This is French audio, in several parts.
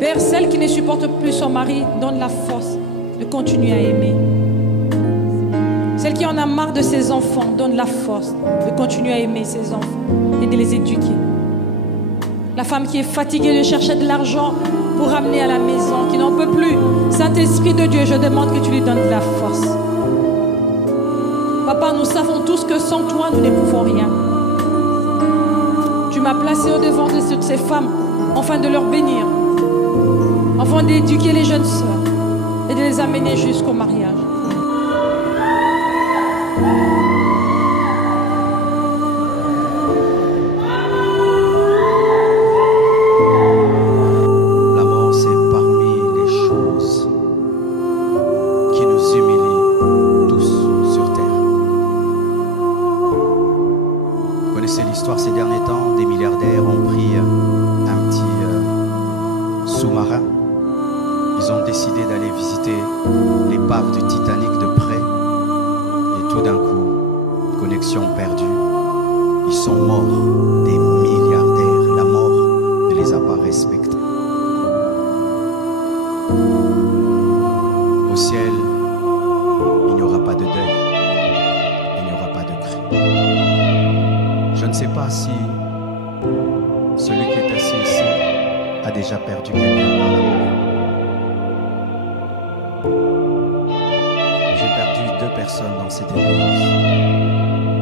Père, celle qui ne supporte plus son mari, donne la force de continuer à aimer. Celle qui en a marre de ses enfants, donne la force de continuer à aimer ses enfants et de les éduquer. La femme qui est fatiguée de chercher de l'argent pour ramener à la maison, qui n'en peut plus. Saint-Esprit de Dieu, je demande que tu lui donnes de la force. Papa, nous savons tous que sans toi, nous ne pouvons rien. Tu m'as placé au-devant de toutes ces femmes, afin de leur bénir, afin d'éduquer les jeunes sœurs et de les amener jusqu'au mariage. C'est l'histoire ces derniers temps, des milliardaires ont pris un petit sous-marin. Ils ont décidé d'aller visiter l'épave du Titanic de près. Et tout d'un coup, connexion perdue. Ils sont morts, des milliardaires. La mort ne les a pas respectés. Au ciel, il n'y aura pas de deuil. Il n'y aura pas de cri. Je ne sais pas si celui qui est assis ici a déjà perdu quelqu'un par l'amour. J'ai perdu 2 personnes dans cette église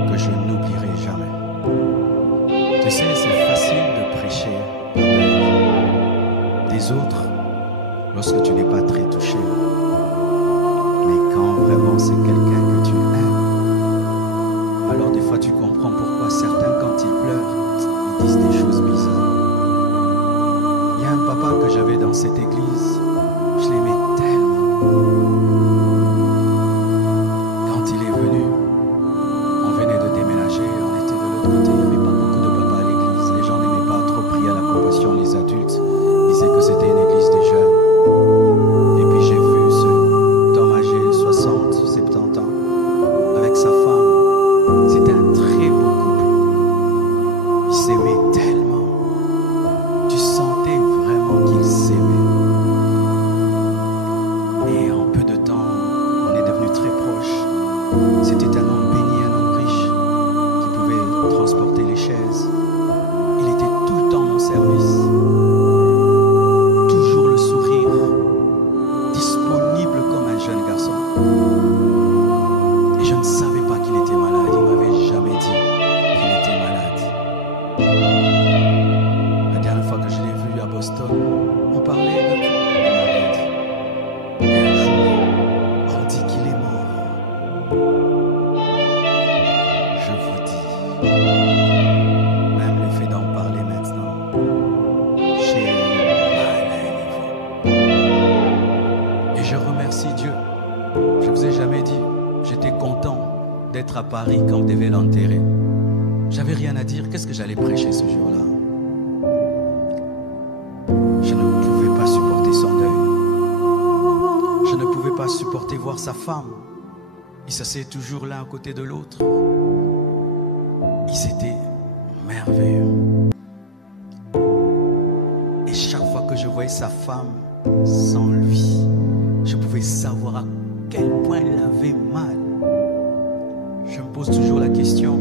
que je n'oublierai jamais. Tu sais, c'est facile de prêcher le deuil des autres lorsque tu n'es pas très touché. Mais quand vraiment c'est quelqu'un que tu aimes, alors des fois tu comprends pourquoi certains, quand ils pleurent, ils disent des choses bizarres. Il y a un papa que j'avais dans cette église, je l'aimais tellement. Quand il est venu, on venait de déménager, on était de l'autre côté, il n'y avait pas beaucoup de papas à l'église. Les gens n'aimaient pas trop prier à la compassion, les adultes disaient que c'était une église des jeunes. Et puis j'ai vu cet homme âgé, 60, 70 ans, avec sa femme. C'était un très beau couple. Ils s'aimaient tellement. Tu sentais vraiment qu'ils s'aimaient. Et en peu de temps, on est devenus très proches. C'était un homme béni, un homme riche, qui pouvait transporter les chaises. Il était tout le temps en service. Toujours le sourire. Disponible comme un jeune garçon. Et je ne savais pas qu'il était malade. Il ne m'avait jamais dit qu'il était malade. La dernière fois que je l'ai vu à Boston, on parlait de tout. Et un jour, on dit qu'il est mort. Je vous dis, même le fait d'en parler maintenant, j'ai mal à un niveau. Et je remercie Dieu. Je ne vous ai jamais dit, j'étais content d'être à Paris quand on devait l'enterrer. J'avais rien à dire. Qu'est-ce que j'allais prêcher ce jour-là? Je ne pouvais pas supporter son deuil. Je ne pouvais pas supporter voir sa femme. Ils s'asseyaient toujours l'un à côté de l'autre. Ils étaient merveilleux. Et chaque fois que je voyais sa femme sans lui, je pouvais savoir à quel point elle avait mal. Je me pose toujours la question,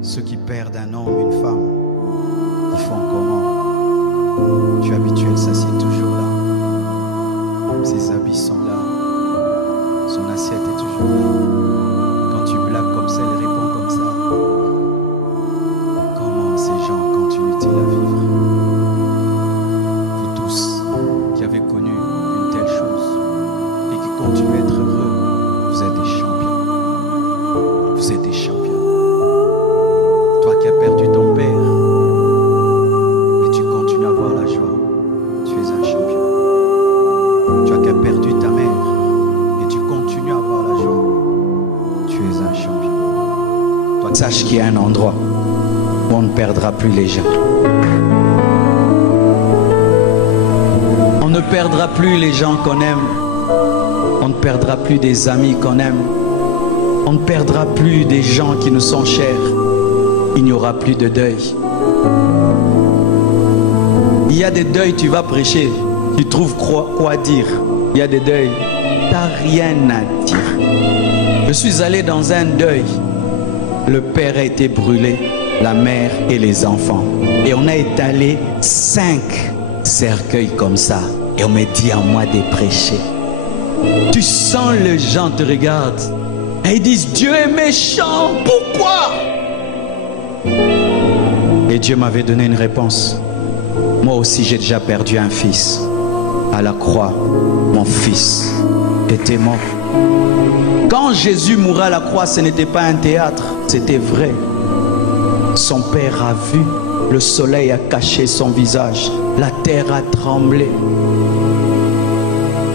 ceux qui perdent un homme, une femme, ils font comment? Tu es habitué, elle s'assied toujours là. Ses habits sont là. Son assiette est toujours là. Quand tu blagues comme ça, elle répond comme ça. Comment ces gens continuent-ils à vivre? Vous tous qui avez connu une telle chose et qui continuez à être heureux, vous êtes des champions. Vous êtes des champions. Toi qui as perdu ton père, mais tu continues à avoir la joie, tu es un champion. Toi qui as perdu ta mère, et tu continues à avoir la joie, tu es un champion. Toi, sache qu'il y a un endroit où on ne perdra plus les gens. On ne perdra plus les gens qu'on aime. On ne perdra plus des amis qu'on aime. On ne perdra plus des gens qui nous sont chers. Il n'y aura plus de deuil. Il Il y a des deuils, tu vas prêcher, tu trouves quoi dire. Il y a des deuils, tu n'as rien à dire. Je suis allé dans un deuil. Le père a été brûlé, la mère et les enfants. Et on a étalé 5 cercueils comme ça. Et on me dit à moi de prêcher. Tu sens les gens te regardent. Et ils disent, Dieu est méchant, pourquoi? Et Dieu m'avait donné une réponse. Moi aussi j'ai déjà perdu un fils. À la croix, mon fils était mort. Quand Jésus mourra à la croix, ce n'était pas un théâtre, c'était vrai. Son père a vu, le soleil a caché son visage, la terre a tremblé.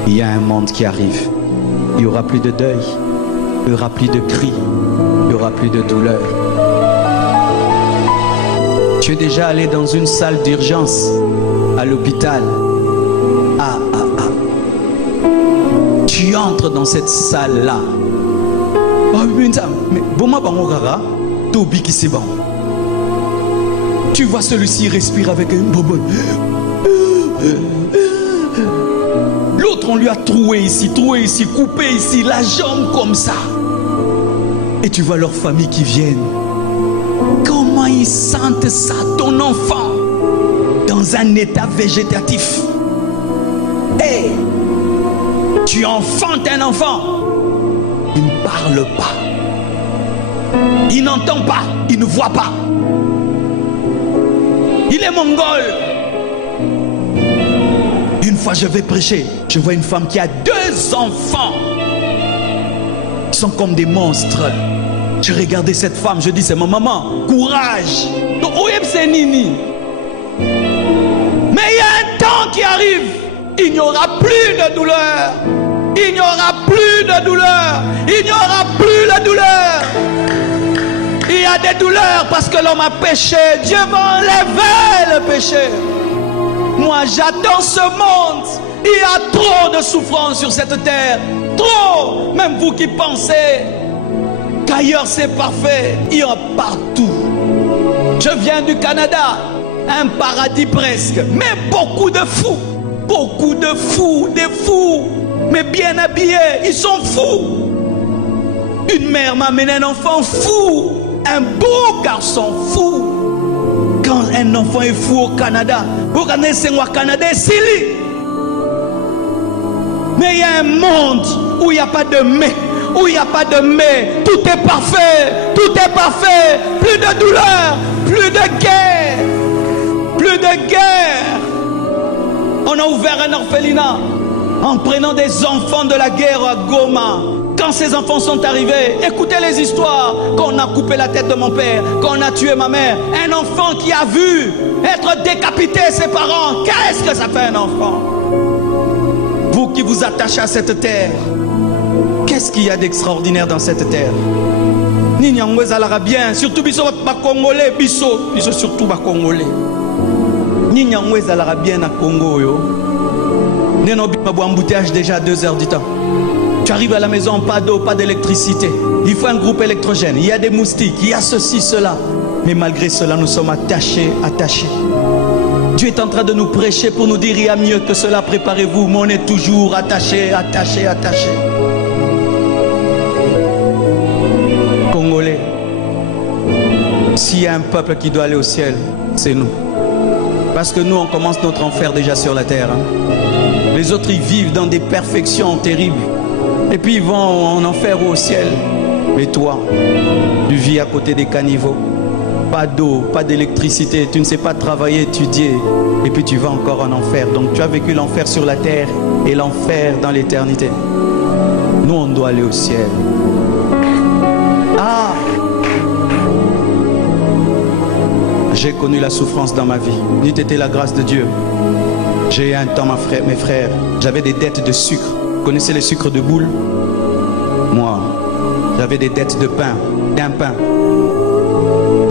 Il y a un monde qui arrive. Il n'y aura plus de deuil, il n'y aura plus de cris, il n'y aura plus de douleur. Tu es déjà allé dans une salle d'urgence à l'hôpital. Tu entres dans cette salle-là. Tu vois celui-ci respirer avec un bonbon. L'autre, on lui a troué ici, coupé ici, la jambe comme ça. Et tu vois leur famille qui viennent. Comment ils sentent ça, ton enfant, dans un état végétatif? Hey, tu enfantes un enfant. Il ne parle pas. Il n'entend pas. Il ne voit pas. Il est mongol. Une fois je vais prêcher, je vois une femme qui a 2 enfants. Ils sont comme des monstres. Je regardais cette femme, je dis c'est ma maman. Courage. Donc c'est Nini. Mais il y a un temps qui arrive. Il n'y aura plus de douleur. Il n'y aura plus de douleur. Il n'y aura plus de douleur. Il y a des douleurs parce que l'homme a péché. Dieu va enlever le péché. Moi j'attends ce monde. Il y a trop de souffrance sur cette terre. Trop. Même vous qui pensez qu'ailleurs c'est parfait. Il y en a partout. Je viens du Canada. Un paradis presque. Mais beaucoup de fous. Beaucoup de fous. Des fous. Mais bien habillés. Ils sont fous. Une mère m'a amené un enfant fou. Un beau garçon fou. Quand un enfant est fou au Canada, vous connaissez au Canada, c'est lui. Mais il y a un monde où il n'y a pas de mais, où il n'y a pas de mais. Tout est parfait, tout est parfait. Plus de douleur, plus de guerre, plus de guerre. On a ouvert un orphelinat en prenant des enfants de la guerre à Goma. Quand ces enfants sont arrivés, écoutez les histoires. Qu'on a coupé la tête de mon père, qu'on a tué ma mère. Un enfant qui a vu être décapité ses parents. Qu'est-ce que ça fait un enfant? Vous qui vous attachez à cette terre, qu'est-ce qu'il y a d'extraordinaire dans cette terre? Ninyangwez bien, surtout biso ba Congolais, biso surtout ba Congolais. Ninyangwez bien à Congo yo. Neno bima bo embouteillage déjà à 2 h du temps. Tu arrives à la maison, pas d'eau, pas d'électricité. Il faut un groupe électrogène. Il y a des moustiques, il y a ceci, cela. Mais malgré cela, nous sommes attachés. Dieu est en train de nous prêcher pour nous dire il y a mieux que cela, préparez-vous. Mais on est toujours attachés. Congolais, s'il y a un peuple qui doit aller au ciel, c'est nous. Parce que nous, on commence notre enfer déjà sur la terre. Les autres, ils vivent dans des perfections terribles. Et puis ils vont en enfer ou au ciel. Mais toi, tu vis à côté des caniveaux. Pas d'eau, pas d'électricité. Tu ne sais pas travailler, étudier. Et puis tu vas encore en enfer. Donc tu as vécu l'enfer sur la terre et l'enfer dans l'éternité. Nous, on doit aller au ciel. Ah! J'ai connu la souffrance dans ma vie. N'eût été la grâce de Dieu. J'ai eu un temps, mes frères, j'avais des dettes de sucre. Vous connaissez les sucres de boule? Moi, j'avais des dettes de pain. Un pain.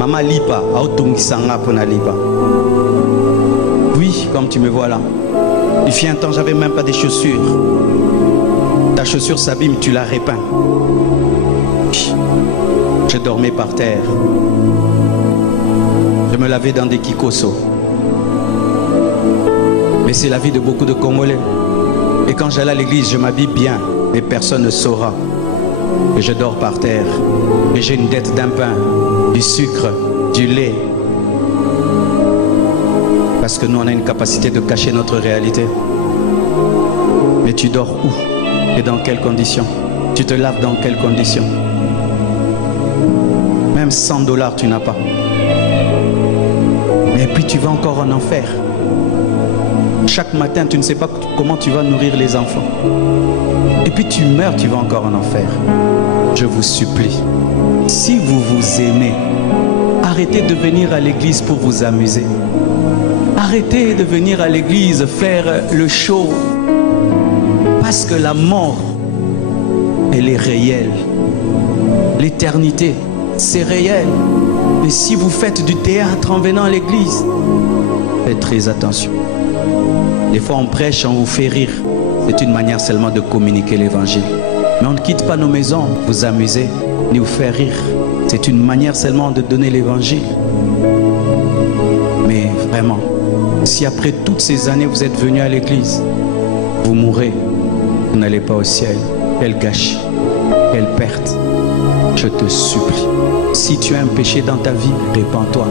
Maman lipa, autungisanga pona lipa. Oui, comme tu me vois là. Il fit un temps, j'avais même pas des chaussures. Ta chaussure s'abîme, tu la répeins. Je dormais par terre. Je me lavais dans des kikosos. Mais c'est la vie de beaucoup de Congolais. Et quand j'allais à l'église, je m'habille bien, mais personne ne saura que je dors par terre, que j'ai une dette d'un pain, du sucre, du lait. Parce que nous, on a une capacité de cacher notre réalité. Mais tu dors où? Et dans quelles conditions? Tu te laves dans quelles conditions? Même 100 $, tu n'as pas. Et puis tu vas encore en enfer. Chaque matin, tu ne sais pas comment tu vas nourrir les enfants. Et puis tu meurs, tu vas encore en enfer. Je vous supplie, si vous vous aimez, arrêtez de venir à l'église pour vous amuser. Arrêtez de venir à l'église faire le show. Parce que la mort, elle est réelle. L'éternité, c'est réel. Mais si vous faites du théâtre en venant à l'église, faites très attention. Des fois on prêche, on vous fait rire. C'est une manière seulement de communiquer l'évangile. Mais on ne quitte pas nos maisons, vous amuser, ni vous faire rire. C'est une manière seulement de donner l'évangile. Mais vraiment, si après toutes ces années vous êtes venu à l'église, vous mourrez, vous n'allez pas au ciel. Quel gâchis, quelle perte. Je te supplie, si tu as un péché dans ta vie, répands-toi.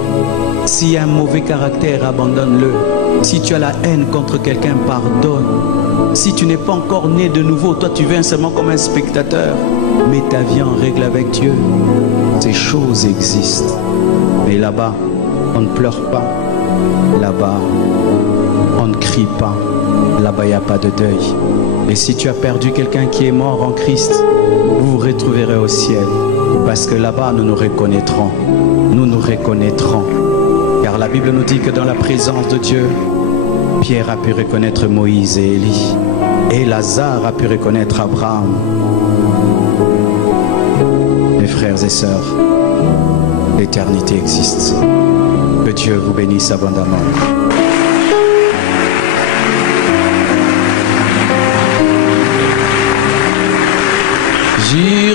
S'il y a un mauvais caractère, abandonne-le. Si tu as la haine contre quelqu'un, pardonne. Si tu n'es pas encore né de nouveau, toi tu viens seulement comme un spectateur. Mets ta vie en règle avec Dieu. Ces choses existent. Mais là-bas, on ne pleure pas. Là-bas, on ne crie pas. Là-bas, il n'y a pas de deuil. Et si tu as perdu quelqu'un qui est mort en Christ, vous vous retrouverez au ciel. Parce que là-bas, nous nous reconnaîtrons. Nous nous reconnaîtrons. Car la Bible nous dit que dans la présence de Dieu, Pierre a pu reconnaître Moïse et Élie. Et Lazare a pu reconnaître Abraham. Mes frères et sœurs, l'éternité existe. Que Dieu vous bénisse abondamment. Jésus.